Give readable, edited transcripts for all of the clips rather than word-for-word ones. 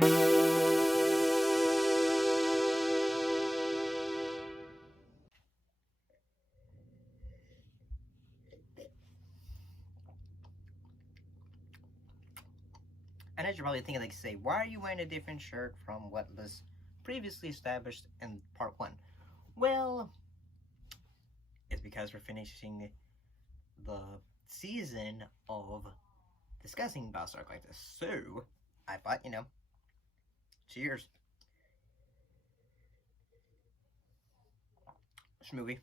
And as you're probably thinking, like, say, why are you wearing a different shirt from what was previously established in part 1? Well, it's because we're finishing the season of discussing Battlestar Galactica. So, I thought, cheers. This movie.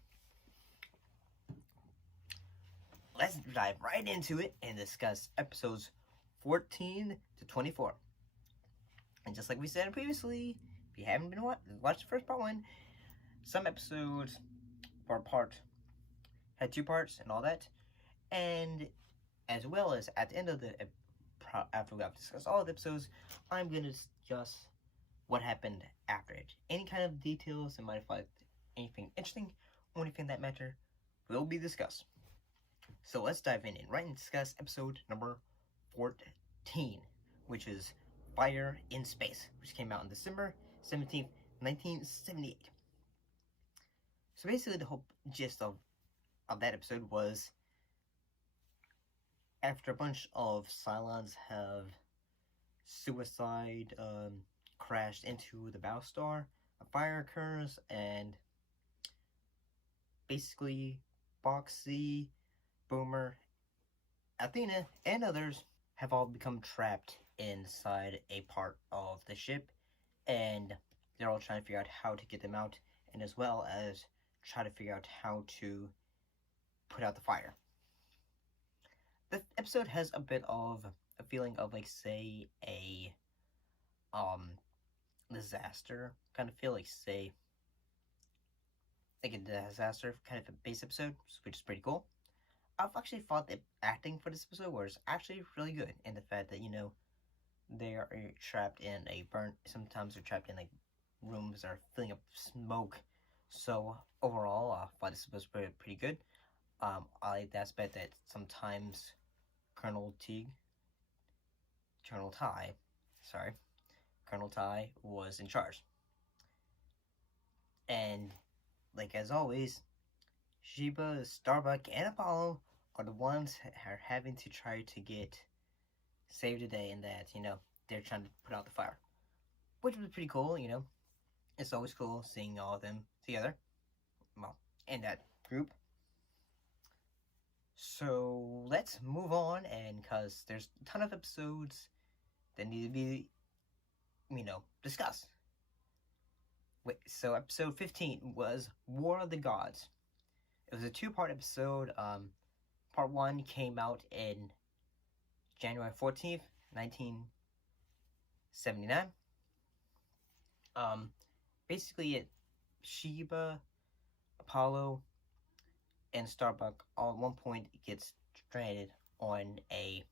Let's dive right into it and discuss episodes 14 to 24. And just like we said previously, if you haven't been watched the first part 1, some episodes or part had 2 parts and all that, and as well as at the end of the after we have discussed all the episodes, I'm gonna discuss what happened after it. Any kind of details that might affect anything interesting or anything that matter will be discussed. So let's dive in and right and discuss episode number 14, which is Fire in Space, which came out on December 17th, 1978. So basically the whole gist of that episode was after a bunch of Cylons have crashed into the Battlestar, a fire occurs, and basically Boxy, Boomer, Athena, and others have all become trapped inside a part of the ship, and they're all trying to figure out how to get them out, and as well as try to figure out how to put out the fire. The episode has a bit of a feeling of, like, say, a disaster kind of feel, like, say, like a disaster kind of a base episode, which is pretty cool. I've actually thought the acting for this episode was actually really good, and the fact that, they are trapped in sometimes they're trapped in, like, rooms that are filling up smoke. So overall, I thought this was pretty good. I like the aspect that sometimes Colonel Ty was in charge. And, like, as always, Sheba, Starbuck, and Apollo are the ones that are having to try to save the day, and that, they're trying to put out the fire. Which was pretty cool, It's always cool seeing all of them together. Well, in that group. So let's move on, and because there's a ton of episodes that need to be, discussed. So episode 15 was War of the Gods. It was a 2-part episode. Part 1 came out in January 14th, 1979. Basically, Sheba, Apollo, and Starbuck all at one point gets stranded on a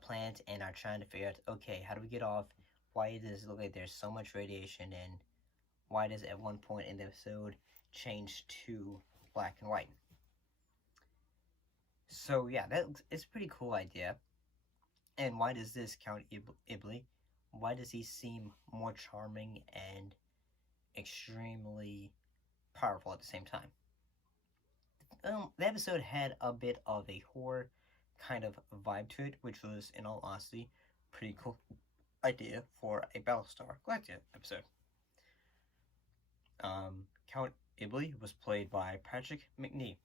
planet and are trying to figure out, okay, how do we get off? Why does it look like there's so much radiation, and why does it at one point in the episode change to black and white? So yeah, it's a pretty cool idea. And why does this Count Iblis? Why does he seem more charming and extremely powerful at the same time? The episode had a bit of a horror kind of vibe to it, which was, in all honesty, pretty cool idea for a Battlestar Galactica episode. Count Iblis was played by Patrick McNee.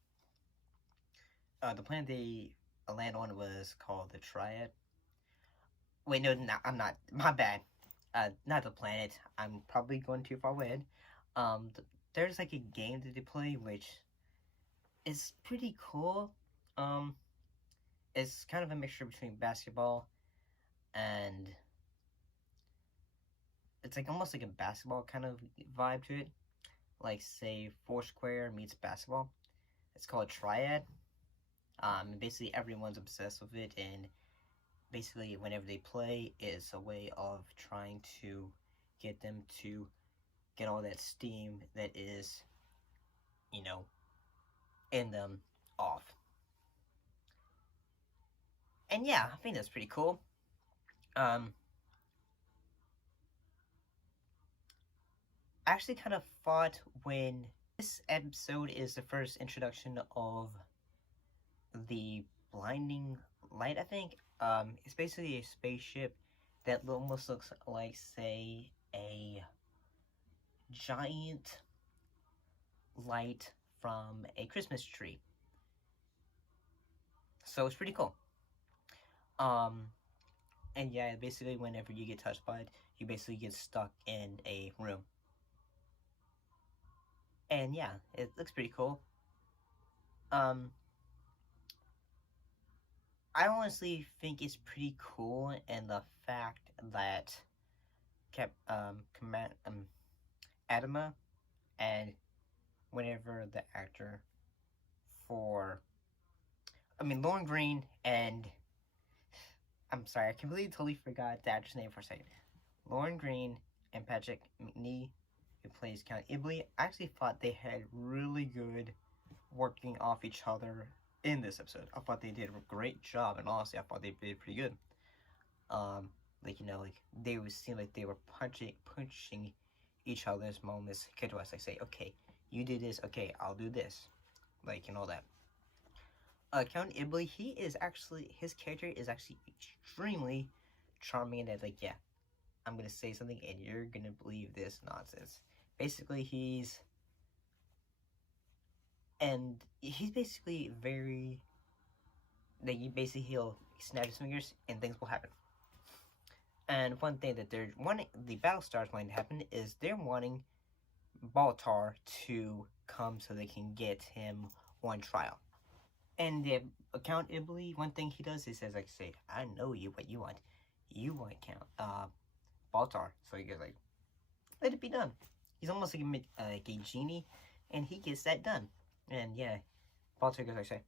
The planet they land on was called the Triad. Wait, no, I'm not. My bad. Not the planet. I'm probably going too far ahead. There's like a game that they play, which is pretty cool. It's kind of a mixture between basketball and it's like almost like a basketball kind of vibe to it. Like, say, Foursquare meets basketball. It's called Triad. Basically everyone's obsessed with it, and basically whenever they play, it's a way of trying to get them to get all that steam that is, in them off. And yeah, I think that's pretty cool. I actually kind of thought when this episode is the first introduction of the blinding light, I think. It's basically a spaceship that almost looks like, say, a giant light from a Christmas tree. So it's pretty cool. And yeah, basically whenever you get touched by it, you basically get stuck in a room. And yeah, it looks pretty cool. I honestly think it's pretty cool, and the fact that Adama, and whenever the actor for, Lauren Green and, I'm sorry, I completely totally forgot the actor's name for a second. Lauren Green and Patrick McNee, who plays Count Ibley, I actually thought they had really good working off each other in this episode. I thought they did a great job, and honestly, I thought they did pretty good. They would seem like they were punching each other's moments character-wise. Like, say, okay, you do this, okay, I'll do this, and all that. Count Ibley, his character is actually extremely charming, and that, yeah, I'm gonna say something and you're gonna believe this nonsense. Basically, he's basically very, he'll snap his fingers and things will happen. And one thing that they're wanting, the Battlestars wanting to happen, is they're wanting Baltar to come so they can get him on trial. And the Count Ibley, one thing he does, he says, like, say, I know you, what you want. You want Baltar. So he goes, like, let it be done. He's almost like a genie, and he gets that done. And yeah, Baltar goes, like, say,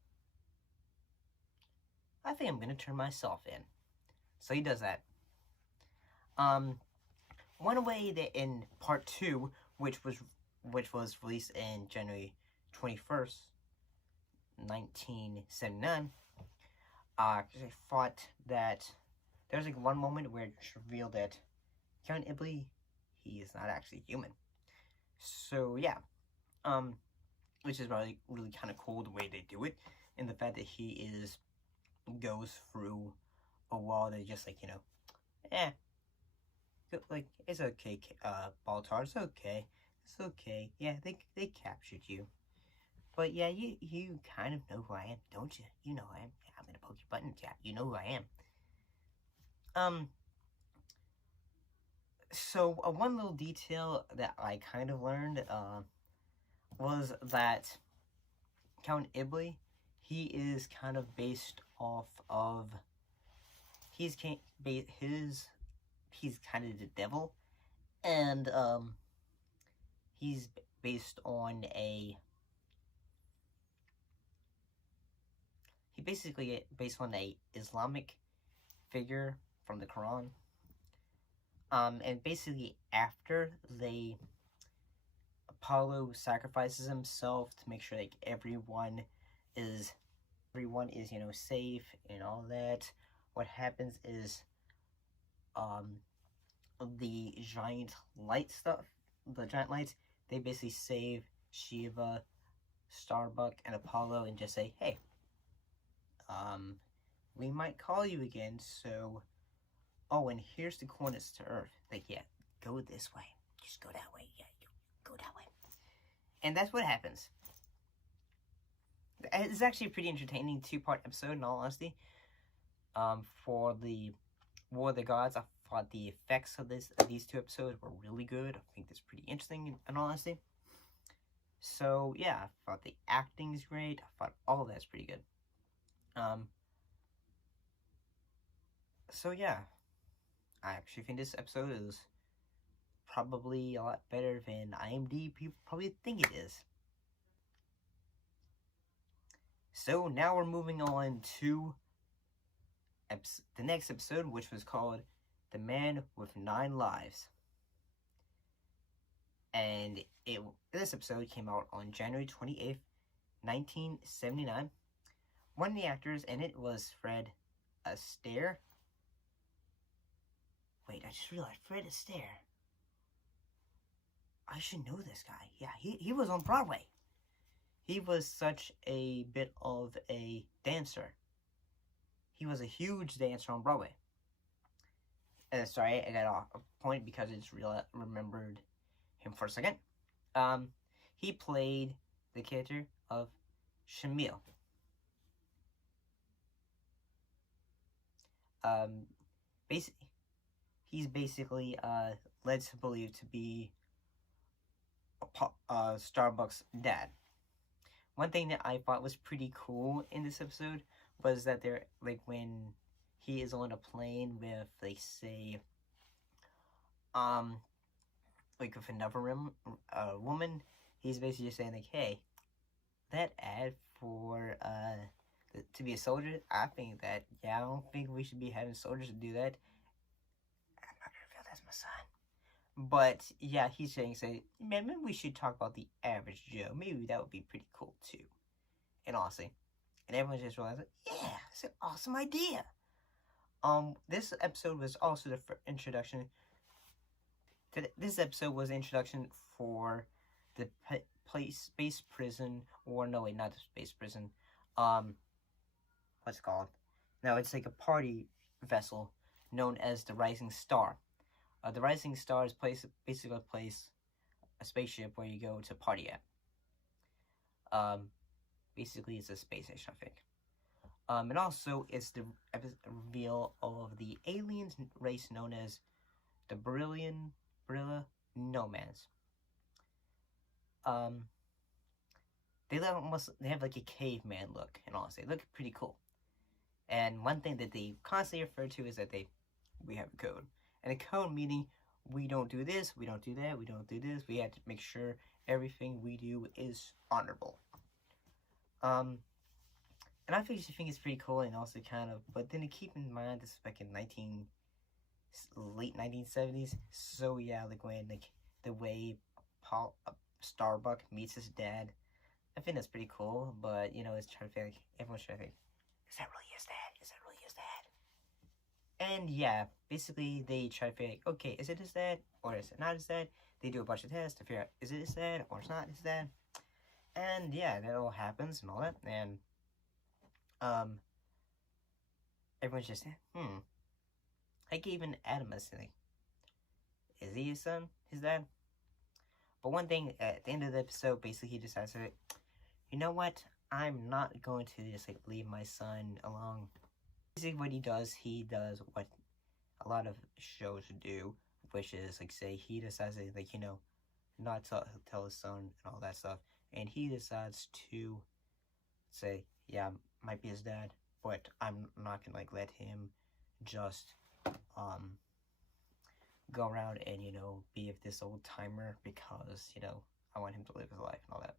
I think I'm gonna turn myself in. So he does that. One way that in part 2, which was released in January 21st, 1979, I thought that there's like one moment where it's revealed that Count Ibley, he is not actually human. So yeah, which is really kind of cool the way they do it, and the fact that he goes through a wall that just like, it's okay, Baltar, it's okay, yeah, they captured you. But yeah, you kind of know who I am, don't you? You know who I am. Yeah, I'm gonna poke your buttons, yeah, you know who I am. So one little detail that I kind of learned, was that Count Ibley, he is kind of based off of, he's kind of the devil, and he's based on a Islamic figure from the Quran. And basically after Apollo sacrifices himself to make sure like everyone is safe and all that, what happens is the giant lights, they basically save Shiva, Starbuck, and Apollo, and just say, hey, we might call you again, so, oh, and here's the coordinates to Earth. Like, yeah, go this way. Just go that way. Yeah, go that way. And that's what happens. It's actually a pretty entertaining 2-part episode, in all honesty. For the War of the Gods, I thought the effects of these 2 episodes were really good. I think that's pretty interesting, in all honesty. So, yeah, I thought the acting's great. I thought all of that's pretty good. So, yeah, I actually think this episode is probably a lot better than IMDb people probably think it is. So, now we're moving on to the next episode, which was called The Man with 9 Lives. And this episode came out on January 28th, 1979. One of the actors in it was Fred Astaire. Wait, I just realized Fred Astaire. I should know this guy. Yeah, he was on Broadway. He was such a bit of a dancer. He was a huge dancer on Broadway. Sorry, I got off a point because I just remembered him for a second. He played the character of Shamil. He's basically led to believe to be Starbuck's dad. One thing that I thought was pretty cool in this episode was that they're like when he is on a plane with like say like with another woman, he's basically just saying like, hey, that ad for to be a soldier, I think that I don't think we should be having soldiers to do that. I'm not gonna reveal that's my son. But yeah, he's saying, man, maybe we should talk about the average Joe. Maybe that would be pretty cool too. And honestly, and everyone just realized, yeah, it's an awesome idea. This episode was also the introduction. This episode was the introduction for the space prison, or no, wait, not the space prison. What's it called? No, it's like a party vessel known as the Rising Star. The Rising Star is basically a spaceship where you go to party at. Basically, it's a space station, I think. And also, it's the reveal of the aliens race known as the Barilla Nomads. They have like a caveman look, and honestly, they look pretty cool. And one thing that they constantly refer to is that we have a code. And a code meaning we don't do this, we don't do that, we don't do this. We have to make sure everything we do is honorable. And I think it's pretty cool, and also kind of, but then to keep in mind this is back in late 1970s. So yeah, like when like the way Starbuck meets his dad, I think that's pretty cool. But you know, it's trying to think, everyone's trying to think, is that really his dad? Is that really his dad? And yeah, basically they try to figure, okay, is it his dad or is it not his dad? They do a bunch of tests to figure out, is it his dad or it's not his dad? And yeah, that all happens and all that, and everyone's just, like even Adam is like, is he his son, his dad? But one thing at the end of the episode, basically he decides that, you know what, I'm not going to just like leave my son alone. Basically what he does what a lot of shows do, which is like say he decides to, like, you know, not to tell his son and all that stuff, and he decides to say, yeah, might be his dad, but I'm not gonna like let him just go around and, you know, be with this old timer because, you know, I want him to live his life and all that.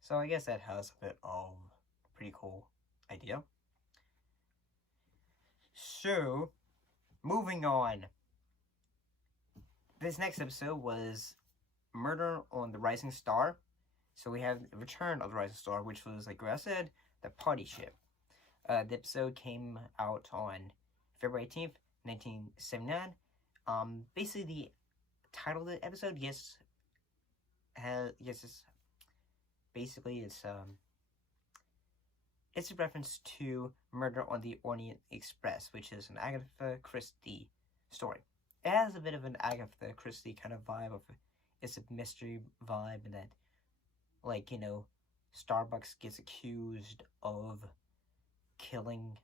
So I guess that has a bit of a pretty cool idea. So, moving on. This next episode was Murder on the Rising Star. So we have the Return of the Rising Star, which was, like I said, the party ship. The episode came out on February 18th, 1979. Basically the title of the episode, it's a reference to Murder on the Orient Express, which is an Agatha Christie story. It has a bit of an Agatha Christie kind of vibe it's a mystery vibe, and that, like, you know, Starbucks gets accused of killing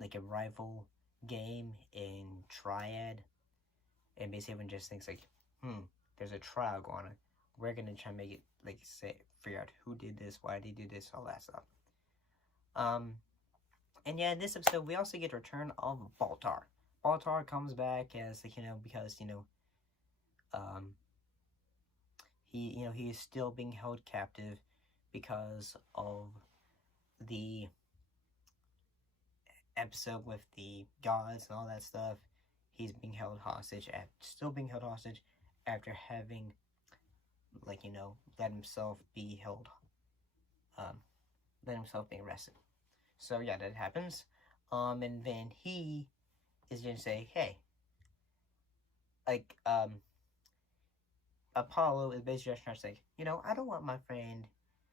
like a rival game in Triad, and basically everyone just thinks like, there's a trial going on. We're gonna try and make it, like, figure out who did this, why did he do this, all that stuff. And yeah, in this episode we also get a return of Baltar. Baltar comes back as, like, you know, because, you know, he is still being held captive because of the episode with the gods and all that stuff. He's being held hostage, still being held hostage after having, like, you know, let himself be held, let himself be arrested. So yeah, that happens. And then he is gonna say, hey, like, Apollo is basically just trying to say, I don't want my friend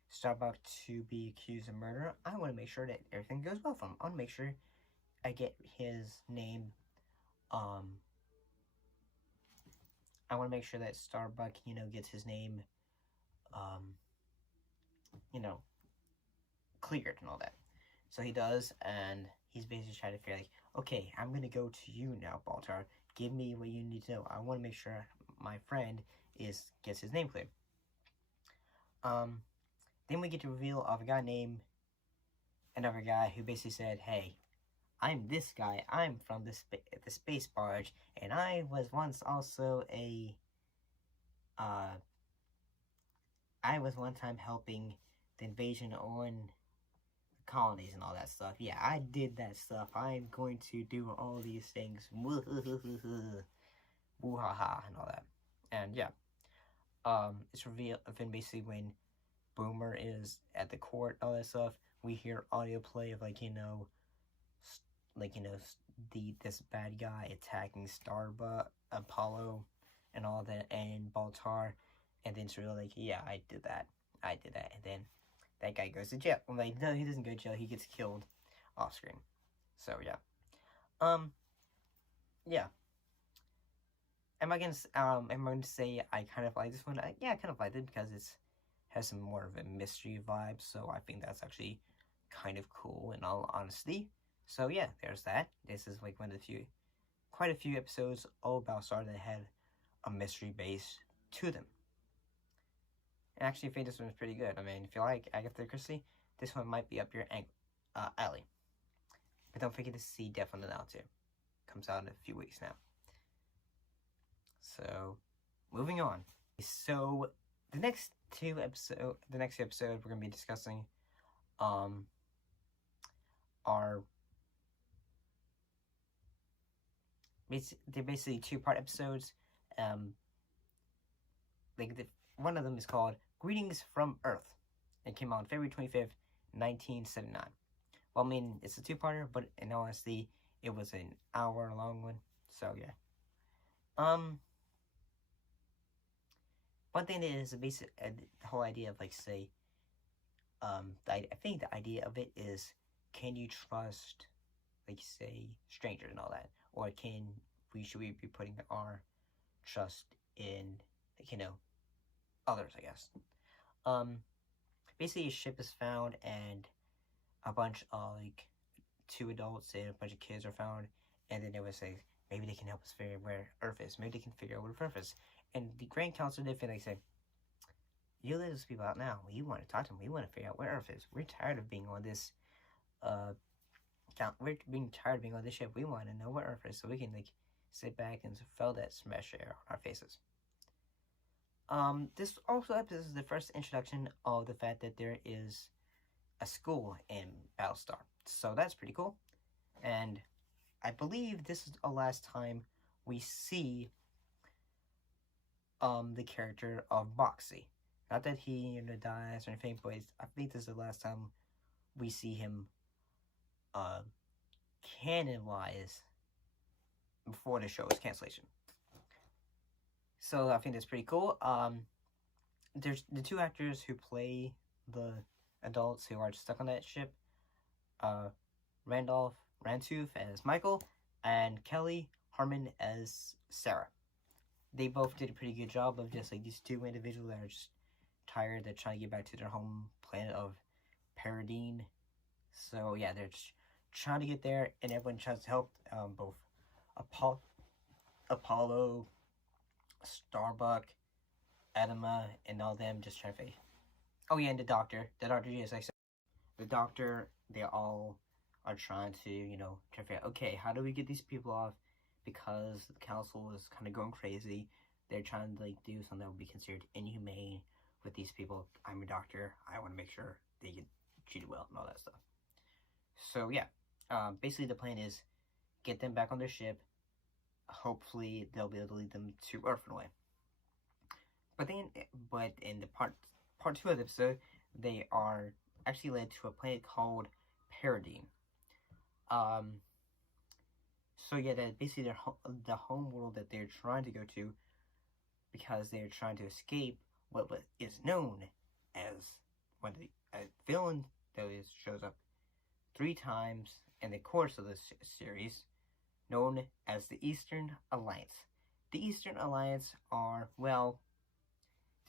Starbuck to be accused of murder. I want to make sure that everything goes well for him. I want to make sure I get his name. I want to make sure that Starbuck, gets his name, you know, cleared and all that. So he does, and he's basically trying to figure like, okay, I'm gonna go to you now, Baltar. Give me what you need to know. I want to make sure my friend gets his name cleared. Then we get to reveal of a guy named another guy who basically said, hey, I'm this guy. I'm from the space barge, and I was once also I was one time helping the invasion on colonies and all that stuff. Yeah, I did that stuff. I'm going to do all these things. Woo-ha-ha and all that. And yeah, it's revealed. Then basically when Boomer is at the court, all that stuff, we hear audio play of this bad guy attacking Starbuck, Apollo, and all that, and Baltar, and then it's really like, yeah, I did that, and then that guy goes to jail. I'm like, no, he doesn't go to jail. He gets killed off screen. So yeah, yeah. Am I going to say I kind of like this one? Yeah, I kind of liked it because it has some more of a mystery vibe. So I think that's actually kind of cool, in all honesty. So yeah, there's that. This is like one of the quite a few episodes all about Star that had a mystery base to them. And actually, I think this one's pretty good. I mean, if you like Agatha Christie, this one might be up your alley. But don't forget to see Death on the Nile too. Comes out in a few weeks now. So, moving on. So, the next episode we're gonna be discussing, are they're basically 2-part episodes. One of them is called Greetings from Earth. It came out on February 25th, 1979. Well, I mean, it's a 2-parter, but in honesty, it was an hour-long one. So yeah. One thing is the basic, the whole idea of I think the idea of it is, can you trust, strangers and all that, or should we be putting our trust in, others, I guess. Basically a ship is found, and a bunch of 2 adults and a bunch of kids are found, and then they would say, maybe they can help us figure where Earth is. Maybe they can figure out where Earth is. And the Grand Council did say, you let those people out now. We want to talk to them. We want to figure out where Earth is. We're tired of being on this we're being tired of being on this ship. We want to know where Earth is, so we can sit back and feel that smash air on our faces. This is the first introduction of the fact that there is a school in Battlestar. So that's pretty cool. And I believe this is the last time we see the character of Boxy. Not that he dies or anything, but I think this is the last time we see him canon-wise before the show's cancellation. So I think that's pretty cool. There's the 2 actors who play the adults who are stuck on that ship. Randolph Rantooth as Michael, and Kelly Harmon as Sarah. They both did a pretty good job of just these 2 individuals that are just tired. They're trying to get back to their home planet of Paradine. So yeah, they're just trying to get there, and everyone tries to help. Both Apollo, Starbuck, Adama, and all them just trying to figure. Oh yeah, and the doctor, yes, I said the doctor. They all are trying to figure out, okay, how do we get these people off, because the council is kind of going crazy. They're trying to do something that would be considered inhumane with these people. I'm a doctor. I want to make sure they get treated well and all that stuff. So yeah, basically the plan is get them back on their ship. Hopefully they'll be able to lead them to Earth in a way. But in the part 2 of the episode, they are actually led to a planet called Paradine. So yeah, that basically the home world that they're trying to go to, because they're trying to escape what is known as when the villain that shows up 3 times in the course of this series, known as the Eastern Alliance. The Eastern Alliance are, well,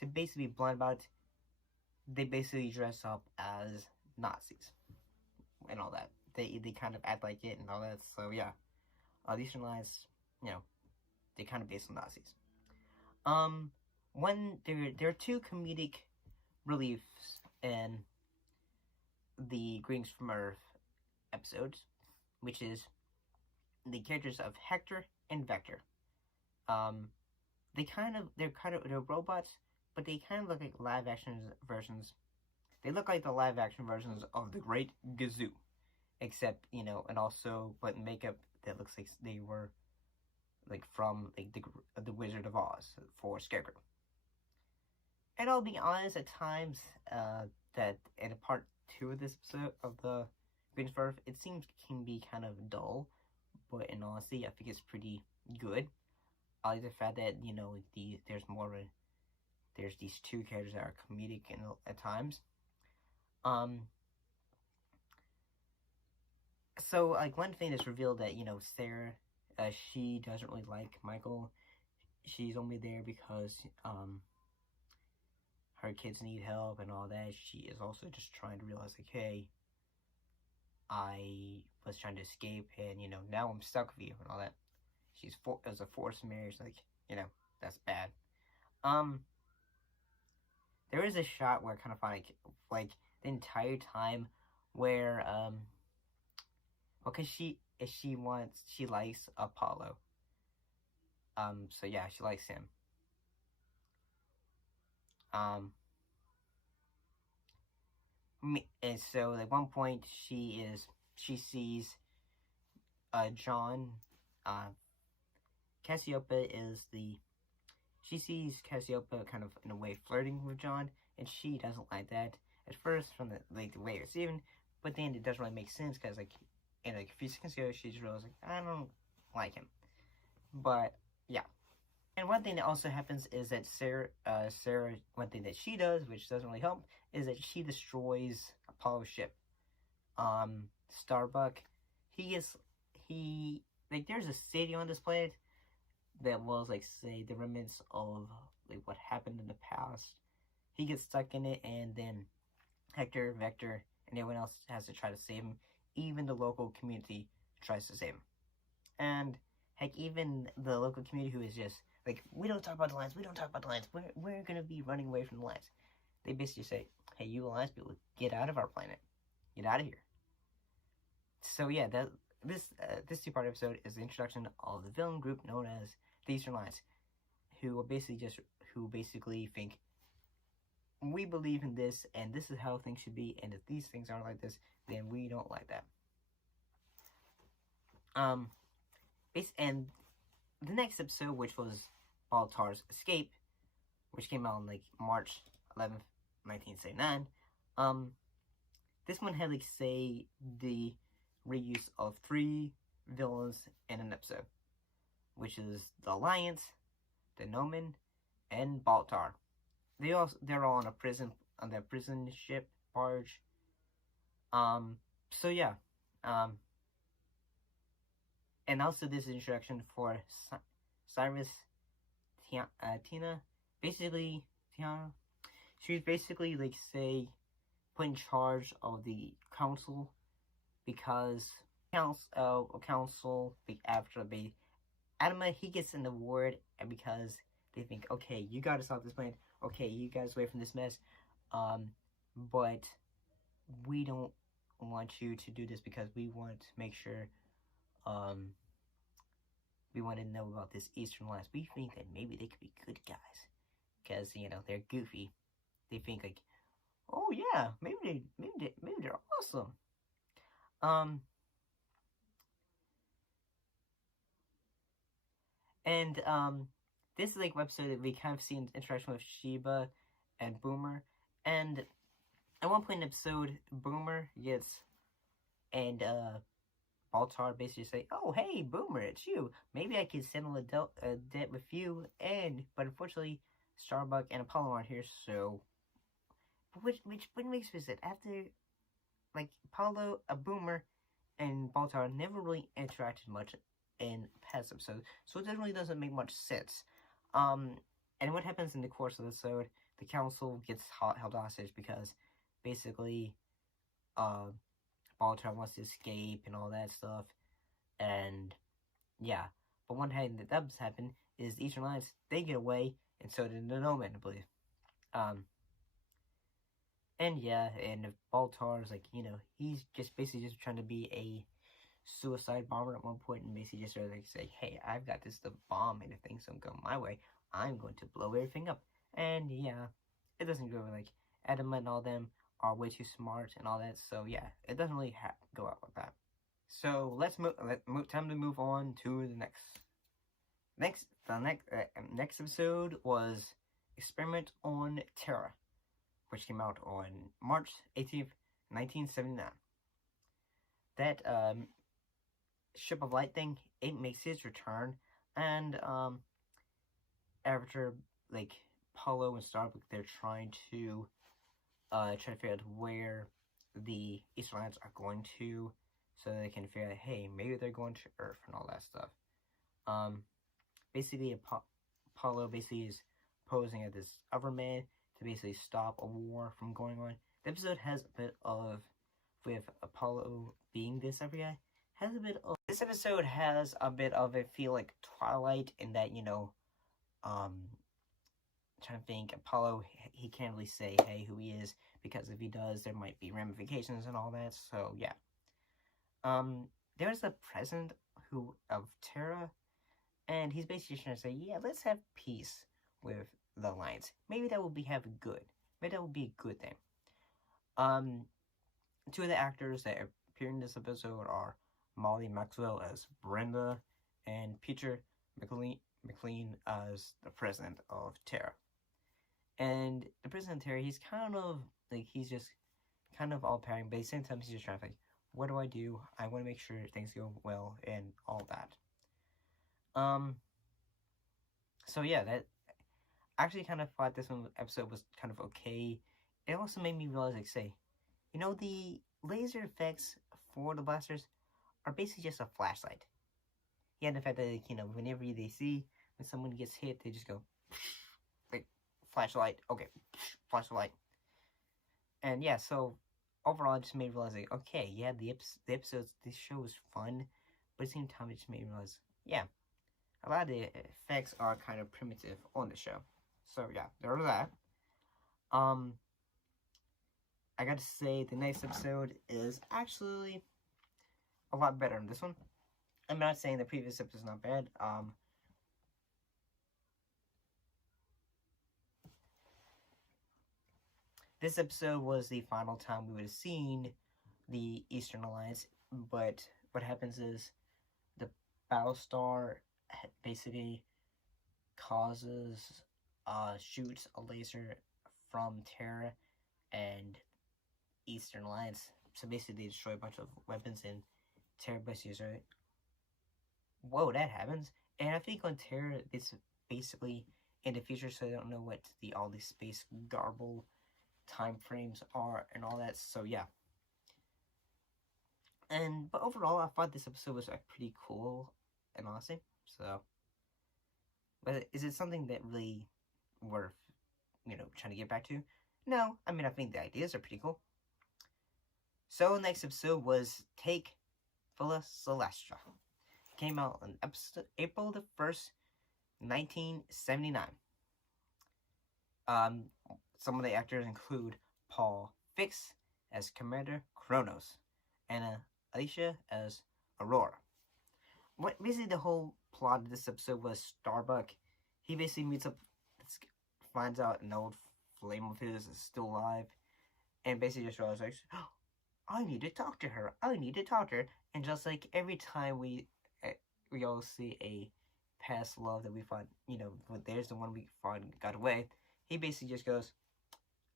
to basically be blunt about it, they basically dress up as Nazis and all that. They kind of act like it and all that. So yeah, the Eastern Alliance, you know, they kind of based on Nazis. When there are 2 comedic reliefs in the Greetings from Earth episodes, which is the characters of Hector and Vector. They're robots, but they kind of look like live action versions. They look like the live action versions of the Great Gazoo, except, you know, and also but makeup that looks like they were like from like the Wizard of Oz for Scarecrow. And I'll be honest, at times that in part 2 of this episode of the Greetings from Earth, it seems can be kind of dull, but in honesty, I think it's pretty good. I like the fact that, you know, there's these 2 characters that are comedic at times. So like one thing is revealed that, you know, Sarah, she doesn't really like Michael. She's only there because her kids need help and all that. She is also just trying to realize, like, hey, I was trying to escape, and, you know, now I'm stuck with you and all that. It was a forced marriage, like, you know, that's bad. There is a shot where kind of funny, like the entire time where because she likes Apollo. So yeah, she likes him. And so at one point she sees John, she sees Cassiopeia kind of in a way flirting with John, and she doesn't like that at first from the way it's even, but then it doesn't really make sense because like in like a few seconds ago she just realized like I don't like him. But yeah. And one thing that also happens is that Sarah, one thing that she does, which doesn't really help, is that she destroys Apollo's ship. Starbuck, there's a city on this planet that was, like, say, the remnants of, like, what happened in the past. He gets stuck in it, and then Hector, Vector, and everyone else has to try to save him. Even the local community tries to save him. And, heck, even the local community who is just, like, we don't talk about the lines, we're gonna be running away from the lines. They basically say, hey, you Alliance people, get out of our planet. Get out of here. So, yeah, this 2-part episode is the introduction of the villain group known as the Eastern Alliance, who basically think, we believe in this, and this is how things should be, and if these things aren't like this, then we don't like that. And the next episode, which was Baltar's Escape, which came out on, like, March 11th, 1979, this one had, like, say, the reuse of 3 villains in an episode, which is the Alliance, the Nomen, and Baltar. They're all on their prison ship barge. So yeah. And also this introduction for Cyrus Tina. Basically, Tiana. She's basically, like, say, put in charge of the council, because council, like, after Adama, he gets an award, and because they think, okay, you gotta stop this plan, okay, you guys away from this mess, but we don't want you to do this because we want to make sure, we want to know about this Eastern Alliance. We think that maybe they could be good guys, because, you know, they're goofy. They think, like, oh yeah, maybe they're awesome. And this is, like, an episode that we kind of see an interaction with Sheba and Boomer, and at one point in the episode, Boomer gets and Baltar basically say, "Oh, hey, Boomer, it's you. Maybe I can settle a debt with you." But unfortunately, Starbuck and Apollo aren't here, so which makes me sad. After like Apollo, a Boomer, and Baltar never really interacted much in past episodes, so it really doesn't make much sense. Um, and what happens in the course of the episode, the council gets held hostage because basically, uh, Baltar wants to escape and all that stuff, and yeah. But one thing that does happen is the Eastern Alliance, they get away, and so did the Nomad, I believe. Um, and yeah, and Baltar is like, he's just basically just trying to be a suicide bomber at one point, and basically just sort of like say, "Hey, I've got this the bomb, and if things don't go my way, I'm going to blow everything up." And yeah, it doesn't go like Adam and all them are way too smart and all that. So yeah, it doesn't really go out like that. So let's move. Time to move on to the next episode was Experiment on Terra, which came out on March 18th, 1979. That ship of light thing, it makes his return, and after like Apollo and Starbuck, they're trying to figure out where the Eastern Alliance are going to, so they can figure out, hey, maybe they're going to Earth and all that stuff. Basically, Apollo basically is posing as this other man to basically stop a war from going on. The episode has a bit of, with Apollo being this other guy, has a bit of, this episode has a bit of a feel like Twilight in that, trying to think, Apollo, he can't really say, hey, who he is, because if he does, there might be ramifications and all that, so yeah. There's a president of Terra, and he's basically trying to say, yeah, let's have peace with the Alliance. Maybe that will be good. Maybe that will be a good thing. Two of the actors that appear in this episode are Molly Maxwell as Brenda and Peter McLean as the president of Terra. And the president of Terra, he's kind of like, he's just kind of all pairing, but at the same time, he's just trying to think, what do I do? I want to make sure things go well and all that. So yeah, that I actually kind of thought this episode was kind of okay. It also made me realize, like, say, the laser effects for the blasters are basically just a flashlight. Yeah, and the fact that, like, whenever they see when someone gets hit, they just go, like, flashlight, okay, flashlight. And yeah, so overall, it just made me realize, like, okay, yeah, the episodes, this show is fun, but at the same time, it just made me realize, yeah, a lot of the effects are kind of primitive on the show. So yeah, there's that. I gotta say, the next episode is actually a lot better than this one. I'm not saying the previous episode is not bad. This episode was the final time we would have seen the Eastern Alliance, but what happens is the Battlestar basically shoots a laser from Terra and Eastern Alliance. So basically, they destroy a bunch of weapons, and Terra basically is right. Whoa, that happens. And I think on Terra, it's basically in the future, so I don't know what all these space garble time frames are and all that. So yeah. But overall, I thought this episode was pretty cool and awesome. So, but is it something that really worth trying to get back to? No, I mean, I think the ideas are pretty cool. So next episode was Take for Celestia. It came out on April the 1st, 1979. Some of the actors include Paul Fix as Commander Kronos, and Alicia as Aurora. What basically the whole plot of this episode was Starbuck. He basically meets up, finds out an old flame of his is still alive, and basically just realizes, oh, I need to talk to her. I need to talk to her. And just like every time we all see a past love that we thought, there's the one we thought got away. He basically just goes,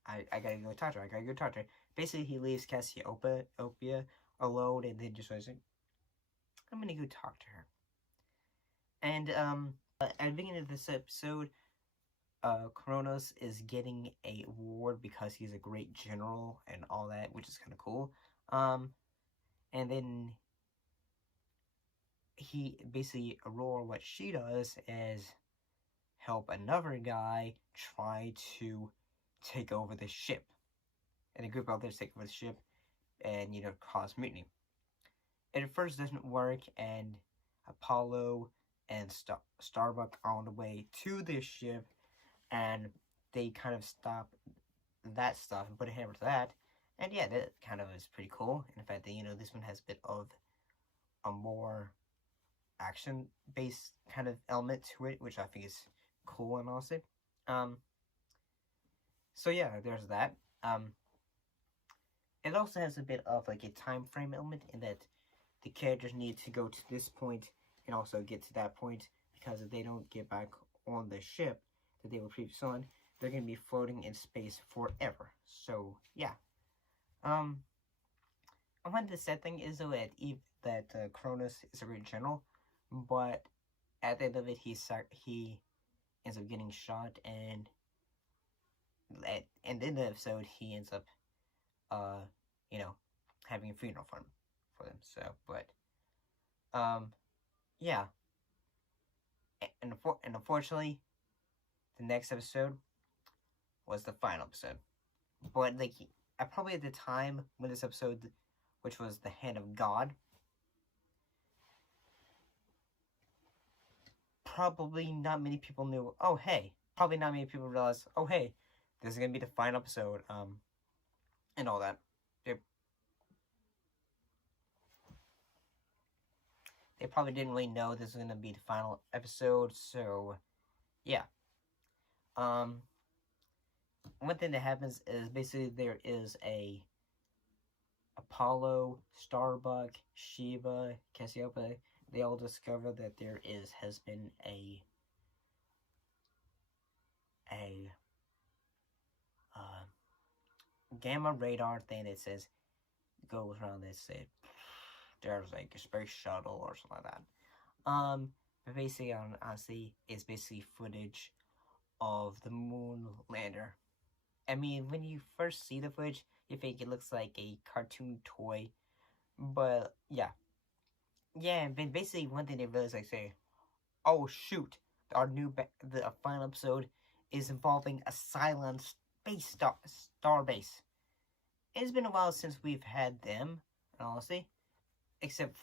I gotta go talk to her. I gotta go talk to her. Basically, he leaves Cassiopeia alone, and then just goes, I'm gonna go talk to her. And at the beginning of this episode, Kronos is getting a award because he's a great general and all that, which is kind of cool. And then he basically, Aurora, what she does is help another guy try to take over the ship. And a group of others take over the ship and, you know, cause mutiny. It at first doesn't work, and Apollo and Starbuck are on the way to this ship, and they kind of stop that stuff and put a hammer to that. And yeah, that kind of is pretty cool. In fact, you know, this one has a bit of a more action-based kind of element to it, which I think is cool and awesome. So yeah, there's that. It also has a bit of like a time frame element in that the characters need to go to this point and also get to that point, because if they don't get back on the ship that they were previously on, they're going to be floating in space forever. So yeah. One of the sad thing is though that Kronos is a great general, but at the end of it he ends up getting shot, and in the episode he ends up you know, having a funeral for them. So, but yeah, and unfortunately, the next episode was the final episode. But like, probably at the time when this episode, which was the Hand of God, probably not many people knew. Oh hey, probably not many people realized. Oh hey, this is gonna be the final episode. And all that. They probably didn't really know this was gonna be the final episode. So yeah. One thing that happens is basically there is a Apollo, Starbuck, Sheba, Cassiopeia. They all discover that there has been a gamma radar thing that says goes around that said there's like a space shuttle or something like that. But basically, honestly, it's basically footage of the moon lander. I mean, when you first see the footage, you think it looks like a cartoon toy, but yeah. Yeah, and basically one thing they realize, like, say, oh shoot, our the final episode is involving a silent space star base. It's been a while since we've had them, honestly, except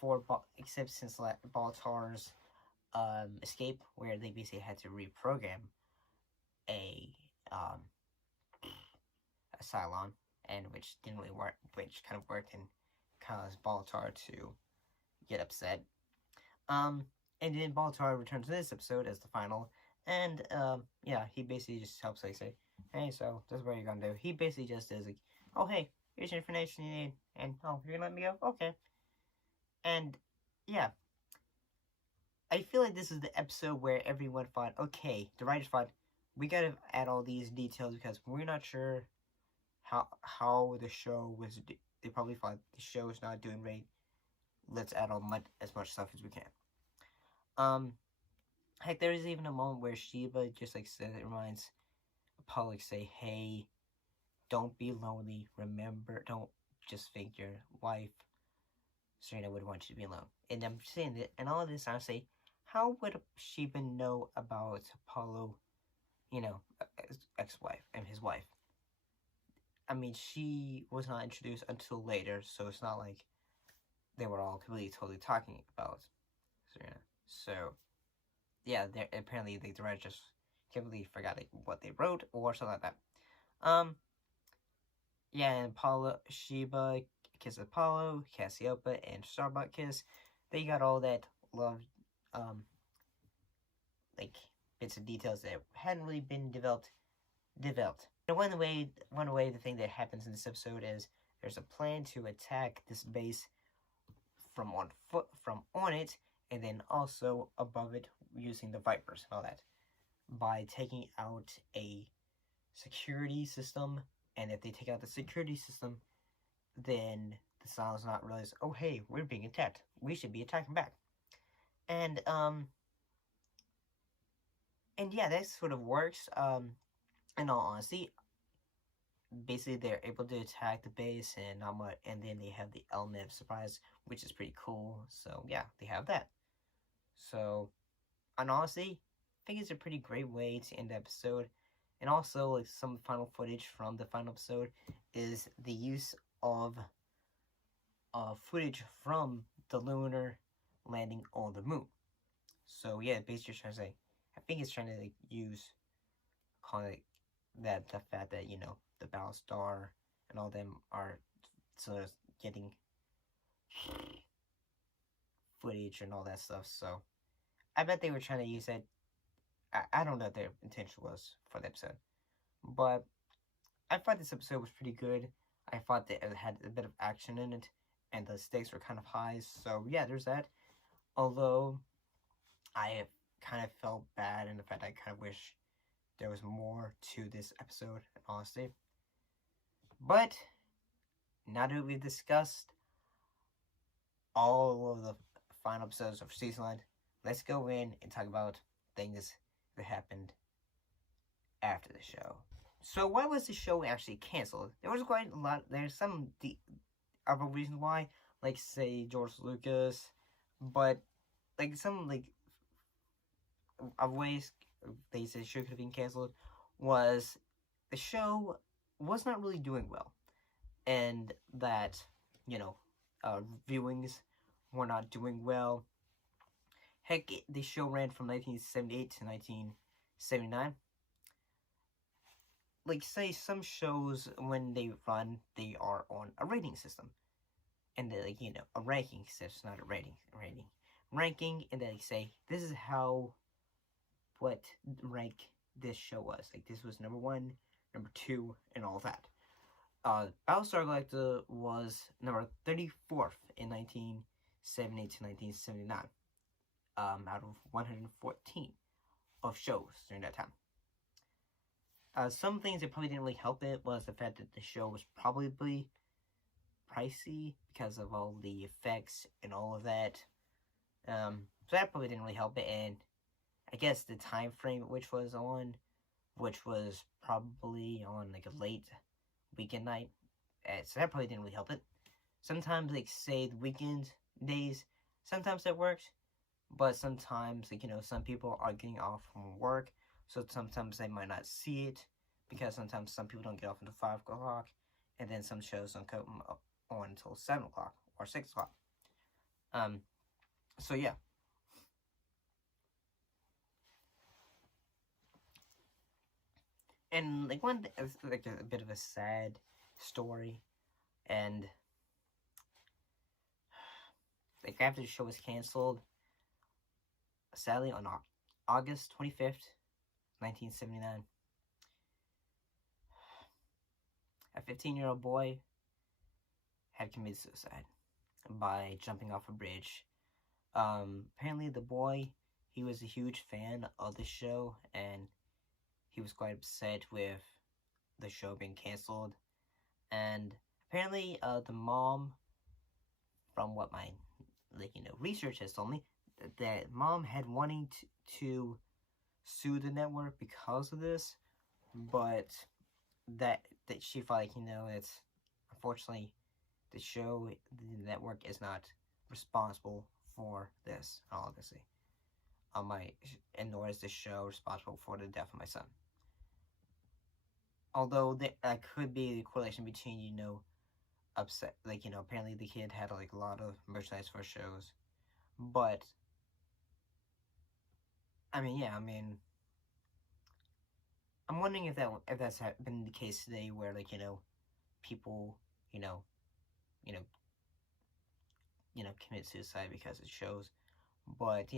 since Baltar's escape, where they basically had to reprogram a Cylon, and which didn't really work, which kind of worked and caused Baltar to get upset. And then Baltar returns to this episode as the final, and yeah, he basically just helps like say, hey, so this is what you're gonna do. He basically just is like, oh hey, here's your information you need, and oh, you're gonna let me go? Okay. And yeah, I feel like this is the episode where everyone thought, okay, the writers thought, we gotta add all these details because we're not sure how the show was. They probably thought the show is not doing great. Let's add as much stuff as we can. Heck, there is even a moment where Sheba just like says, it reminds Apollo, like, say, hey, don't be lonely. Remember, don't just think your wife Serena would want you to be alone. And I'm saying that, and all of this, I say, how would Sheba know about Apollo, you know, ex-wife and his wife? I mean, she was not introduced until later, so it's not like they were all completely, totally talking about Serena. So, yeah, apparently the writer just completely forgot like, what they wrote or something like that. Yeah, and Sheba kiss Apollo, Cassiopeia, and Starbuck kiss. They got all that love, like bits of details that hadn't really been developed. And one way the thing that happens in this episode is there's a plan to attack this base from on it, and then also above it using the Vipers and all that, by taking out a security system. And if they take out the security system, then the Cylons not realize, oh hey, we're being attacked. We should be attacking back. And yeah, that sort of works. In all honesty, basically they're able to attack the base and not much, and then they have the element of surprise, which is pretty cool. So yeah, they have that. So, and honestly, I think it's a pretty great way to end the episode. And also, like some final footage from the final episode is the use of footage from the lunar landing on the moon. So yeah, basically trying to say, I think it's trying to like use kind of like that the fact that the Battlestar and all them are sort of getting footage and all that stuff. So I bet they were trying to use that. I don't know what their intention was for the episode, but I thought this episode was pretty good. I thought that it had a bit of action in it, and the stakes were kind of high. So yeah, there's that. Although I kind of felt bad, and in fact, I kind of wish there was more to this episode, honestly. But now that we've discussed all of the final episodes of season 1, let's go in and talk about things that happened after the show. So why was the show actually canceled? There was quite a lot. There's some other reasons why, like say George Lucas, but like some like of ways they said the show could have been canceled was the show was not really doing well, and that viewings were not doing well. Heck, the show ran from 1978 to 1979. Like, say, some shows, when they run, they are on a rating system. And they, like, a ranking system, not a rating. Ranking, and they say, this is what rank this show was. Like, this was number 1, number 2, and all that. Battlestar Galactica was number 34th in 1978 to 1979. Out of 114 of shows during that time. Some things that probably didn't really help it was the fact that the show was probably pricey because of all the effects and all of that. So that probably didn't really help it, and I guess the time frame which was probably on like a late weekend night, so that probably didn't really help it. Sometimes, like say the weekend days, sometimes that worked, but sometimes like some people are getting off from work, so sometimes they might not see it because sometimes some people don't get off until 5 o'clock, and then some shows don't come on until 7 o'clock or 6 o'clock. So yeah. And like one, it's like a bit of a sad story, and like after the show was canceled, sadly on August 25th, 1979, a 15-year-old boy had committed suicide by jumping off a bridge. Apparently the boy, he was a huge fan of the show, and he was quite upset with the show being canceled. And apparently the mom, from what my research has told me, that mom had wanting to sue the network because of this, but that she felt like it's unfortunately the network is not responsible for this, obviously. And nor is the show responsible for the death of my son. Although that could be a correlation between upset, apparently the kid had like a lot of merchandise for shows, but I'm wondering if that's been the case today, where people commit suicide because of shows. But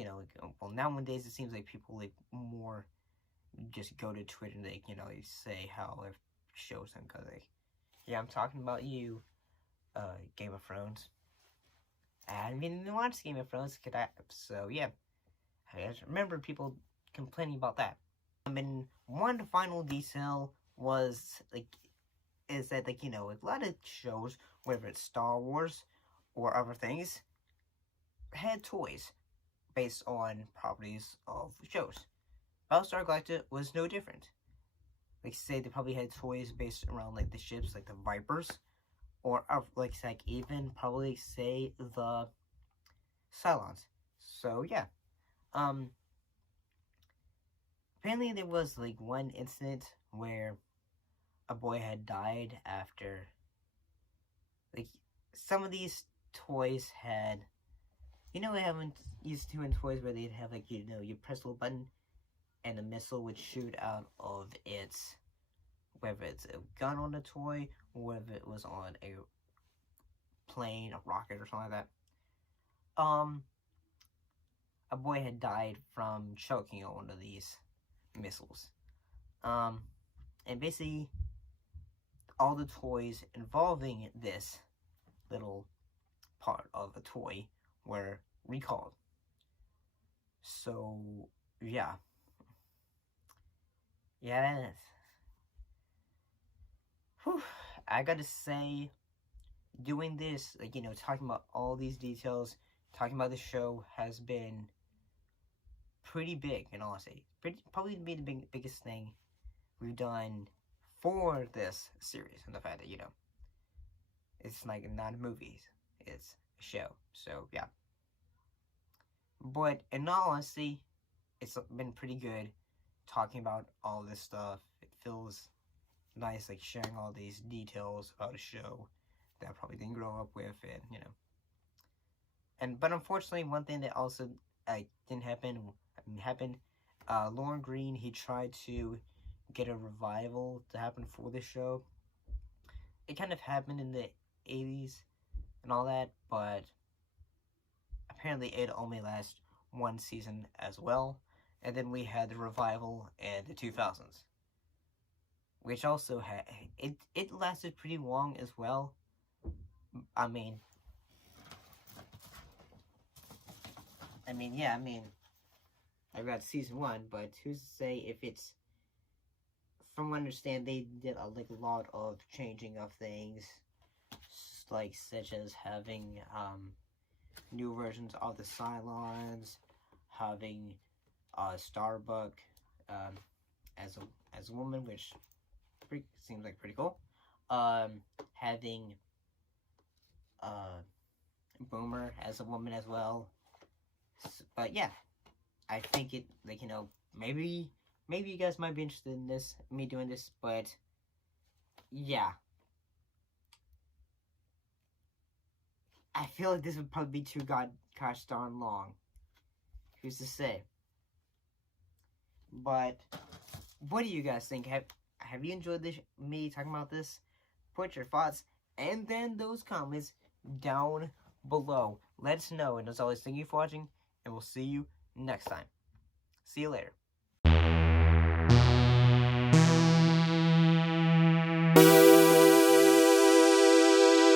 well, nowadays it seems like people like more just go to Twitter and they say how if shows them, because I'm talking about you, Game of Thrones. I haven't even watched Game of Thrones, so yeah, I just remember people complaining about that. And one final detail is that a lot of shows, whether it's Star Wars or other things, had toys. based on properties of shows. Battlestar Galactica was no different. Like say they probably had toys based around like the ships, like the Vipers, or like even probably say the Cylons. So yeah, apparently there was like one incident where a boy had died after like some of these toys had, you know, we haven't used to in toys where they'd have like, you know, you press a little button and a missile would shoot out of its, whether it's a gun on the toy or whether it was on a plane, a rocket, or something like that. A boy had died from choking on one of these missiles. And basically, all the toys involving this little part of a toy were recalled. So, yeah. Yeah, that is. Whew. I gotta say, doing this, like, you know, talking about all these details, talking about the show has been pretty big, in all honesty. Probably be the biggest thing we've done for this series, and the fact that, you know, it's like not movies, it's a show. So yeah, but in all honesty, it's been pretty good talking about all this stuff. It feels nice, like sharing all these details about a show that I probably didn't grow up with, and you know. But unfortunately, one thing that also didn't happen. Lauren Green, he tried to get a revival to happen for the show. It kind of happened in the 80s and all that, but apparently it only lasted one season as well. And then we had the revival in the 2000s, which also had it lasted pretty long as well. I mean, I got season 1, but who's to say if it's, from what I understand, they did a lot of changing of things, like such as having new versions of the Cylons, having Starbuck as a woman, which seems like pretty cool. Having Boomer as a woman as well. But yeah, I think it, like, you know, maybe you guys might be interested in this, me doing this, but yeah. I feel like this would probably be too gosh darn long. Who's to say? But what do you guys think? Have you enjoyed this, me talking about this? Put your thoughts and then those comments down below. Let us know. And as always, thank you for watching, and we'll see you next time. See you later.